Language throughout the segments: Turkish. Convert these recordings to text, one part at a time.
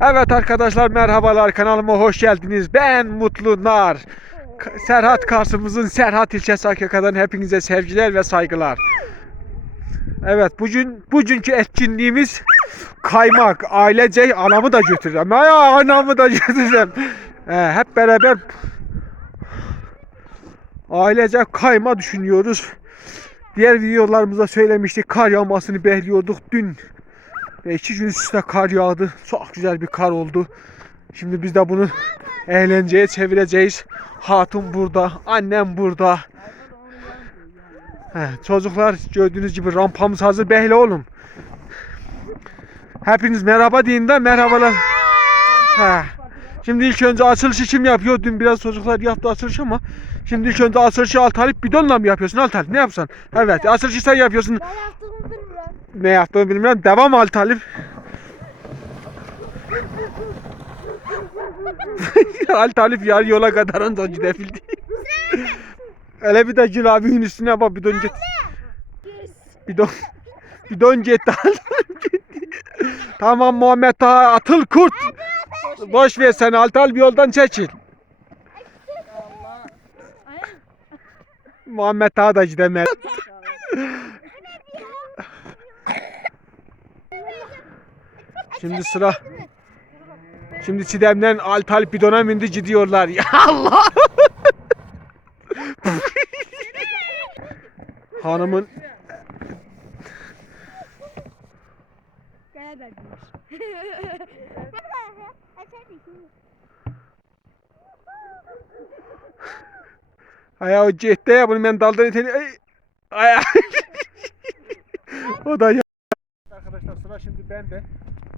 Evet arkadaşlar merhabalar kanalıma hoş geldiniz. Ben Mutlu Nar. Serhat Kars'ımızın Serhat ilçesi Akyaka'dan hepinize sevgiler ve saygılar. Evet bugün bugünkü etkinliğimiz kaymak. Ailece anamı da götüreceğim. Ay, anamı da götüreceğim. Ee, hep beraber ailece kayma düşünüyoruz. Diğer videolarımızda söylemiştik kar yağmasını bekliyorduk. Dün ve iki gün üst üste kar yağdı. Çok güzel bir kar oldu. Şimdi biz de bunu eğlenceye çevireceğiz. Hatun burada, annem burada. He, çocuklar gördüğünüz gibi rampamız hazır. Behle oğlum. Hepiniz merhaba deyin de merhabalar. He. Şimdi ilk önce açılışı kim yapıyor? Dün biraz çocuklar yaptı açılışı ama şimdi ilk önce açılışı Altalip bidonla mı yapıyorsun Altalip? Ne yapsan? Evet açılışı sen yapıyorsun. Ben bilmiyorum. Ne yaptığını bilmiyorum. Devam Ali Talip. Ali Talip yarı yola kadar anca gidebildi. Hele bir de Gül abinin üstüne bak bidon git. Bidon. Bidon gitti. Ali Talip gitti. tamam Muhammed Taha atıl kurt. Boş ver sen Ali Talip yoldan çekil. Muhammed Taha da gidemez. Şimdi sıra. Şimdi Çiğdem'den Altalip bidona bindi gidiyorlar. Ya Allah! Hanımın Gel ben Aya o cehde ya bunu ben daldan iteni. Ay. Ay. o da ya. Arkadaşlar sıra şimdi bende.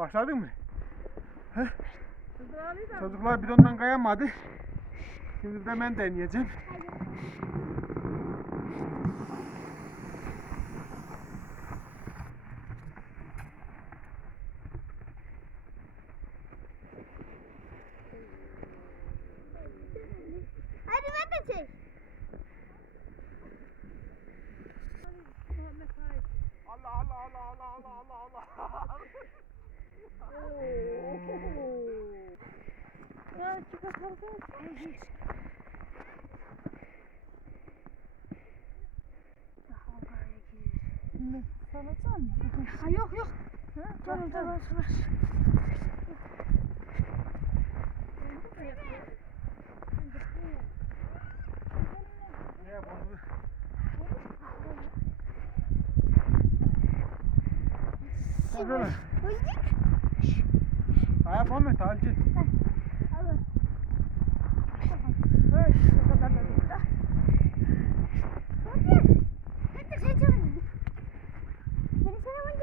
Başladın mı? Heh. Çocuklar bidondan kayamadı. Şimdi de ben deneyeceğim. Hadi ben de çek. Allah Allah Allah Allah Allah Allah Allah. Ya çıkartalım. Sanatsan mı? Ha yok yok. Tamam tamam tamam. Ne yapalım? Hadi öyle. Ayağa Muhammed Halci.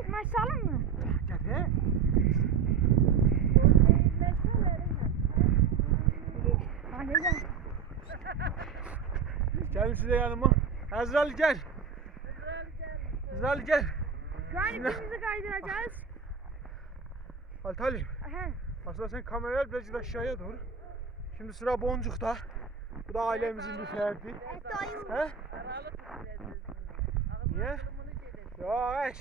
Maşallah mı? Gel he. Gelin size yanıma. Azrail gel. Azrail gel. Şu an ipimizi kaydıracağız. Altalip. Aha. Aslında sen kamerayı al birazcık aşağıya doğru. Şimdi sıra boncukta. Bu da ailemizin bir ferdi. He? Niye? Ya eş.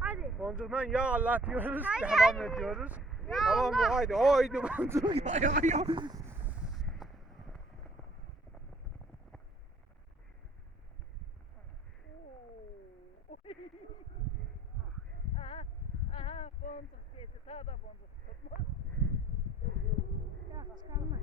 Hadi. Boncuktan ya Allah diyoruz. Haydi, devam haydi. ediyoruz. Ya tamam mı? Haydi. Haydi boncuk. Ya ya ya. Aha, aha, boncuk. Daha da boncuk tutmaz. Ya çıkarma.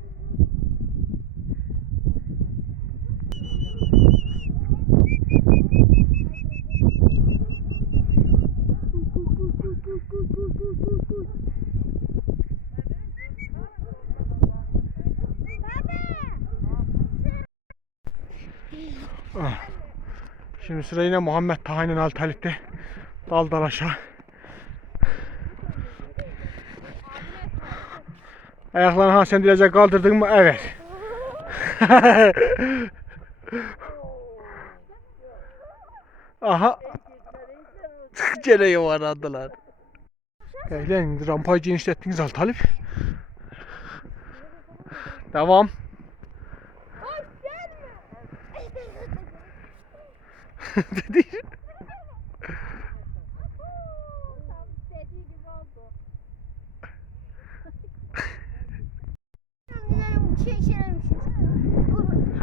Ah. Şimdi sıra yine Muhammed Tahin'in Altalip'te. Dal dal aşağı. Ayaklarını ha sen direce kaldırdın mı? Evet. Aha. Gene yuvarlandılar. Beyler rampayı genişlettiniz al Talip. Devam. Dedi. Dediği gibi oldu. Şey şeylermişiz.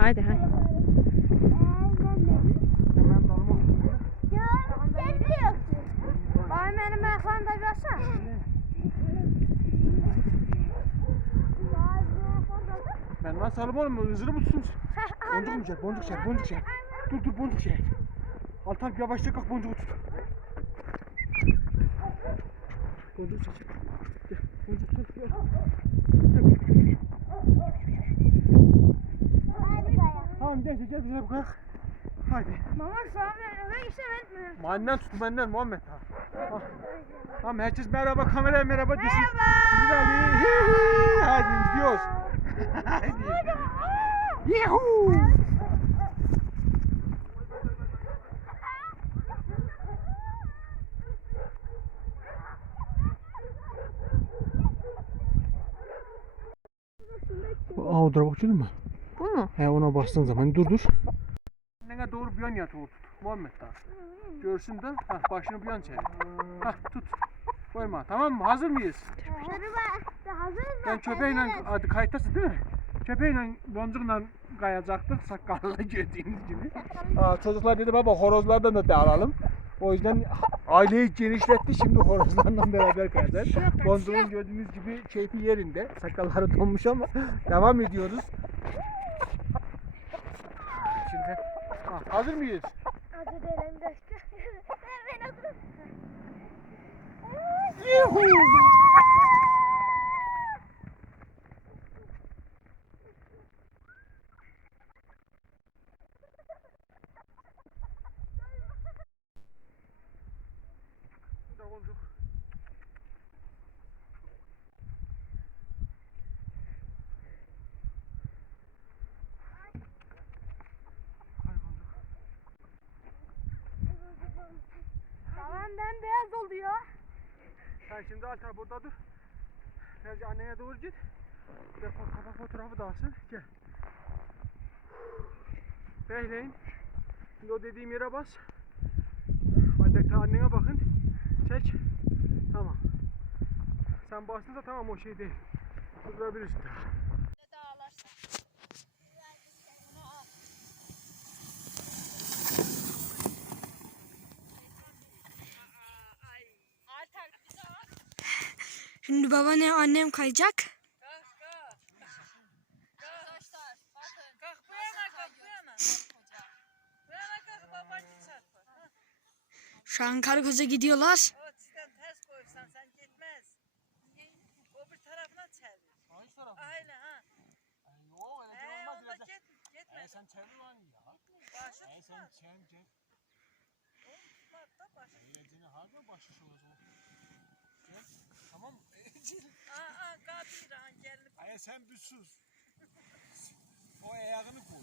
Haydi haydi. Ay benim ayaklarım da biraz Ben nasıl alıp oğlum? Hızını mı tutsun? Boncuk mu çek? Boncuk çek, boncuk çek. Dur dur boncuk çek. Altan yavaşça kalk boncuğu tut. Boncuk çek. Boncuk tut. Tamam gel gel gel kalk. Hadi. Mama an ben işte ben Benden tut benden Muhammed. Ha. Ha. Tamam herkes merhaba kameraya merhaba desin. Merhaba. Hadi gidiyoruz. Hadi. Yuhuu. Aa o dura bakıyordun mu? Mu? He ona bastığın zaman dur dur. Nene doğru bir yan yat oğlum tut. Muhammed daha. Görsün de ha, başını bir yan çevir. Ha tut. Koyma tamam mı? Hazır mıyız? Hazırız Ben köpeğiyle hadi kayıttasın değil mi? Köpeğiyle boncukla kayacaktık sakallı gördüğünüz gibi. Aa, çocuklar dedi baba horozlardan da alalım. O yüzden aileyi genişletti şimdi horozlarla beraber kayacağız. Boncuğun gördüğünüz gibi keyfi yerinde. Sakalları donmuş ama devam ediyoruz. Şimdi ha, hazır mıyız? Hadi derim bir dakika. Ben hazırım. Yuhuu! Tamam ben beyaz oluyor. Sen şimdi Altar burada dur. Sadece annene doğru git. Fo- kafa fotoğrafı da alsın. Gel. Bekleyin. Şimdi o dediğim yere bas. Annekte annene bakın. Çek. Tamam. Sen bastınsa tamam o şey değil. Durdurabilirsin. Şimdi babaannem annem kayacak. Kalk bu yana kalk bu yana. Bu yana kalk babanı çarpar. Ha, Şu an karı koca gidiyorlar. O sizden Tamam mı? Aa, aa, kapıyı ha gelip. Ay sen bir sus. O ayağını koy.